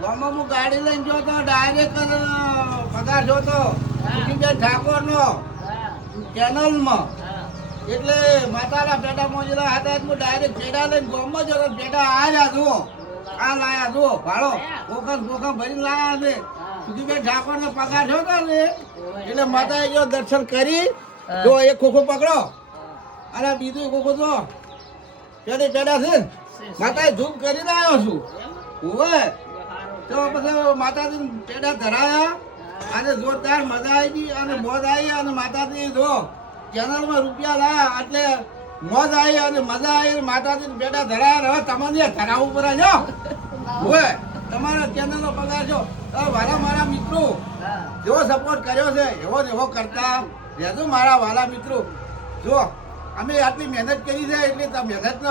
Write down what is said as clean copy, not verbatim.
ગામમાં હું ગાડી લઈને જોતો ડાયરેક્ટ પગાર જોતો ઠાકોર નો ચેનલમાં એટલે માતાના પેટા મોજેલા હતા હું ડાયરેક્ટ પેડા લઈને ગામમાં જતો પેટા આ જુઓ આ લાયા જુઓ ભાડો કોકા ભરીને લાયા છે સુધીભાઈ ઠાકોર નો પગાર જોતો ને એટલે માતાએ જો દર્શન કરી જો એક ખોખો પકડો અને બીજું ખોખો જો પેડા છે માતાએ ઝૂમ કરીને આવ્યો છું હોવે તો પછી માતાજી પેડા ધરાયા અને જોરદાર મજા આવી ગઈ અને મોજ આવી અને માતાજી જો ચેનલમાં રૂપિયા લાયા એટલે મોજ આવી અને મજા આવી માતાજી પેડા ધરાયા હવે તમારે ધરાવવું પડે જો હોવે તમારા ચેનલનો પગાર છો વાલા મારા મિત્રો જેવો સપોર્ટ કર્યો છે એવો જ એવો કરતા રહેજો મારા વાલા મિત્રો જો અમે આટલી મહેનત કરી છે એટલે મહેનત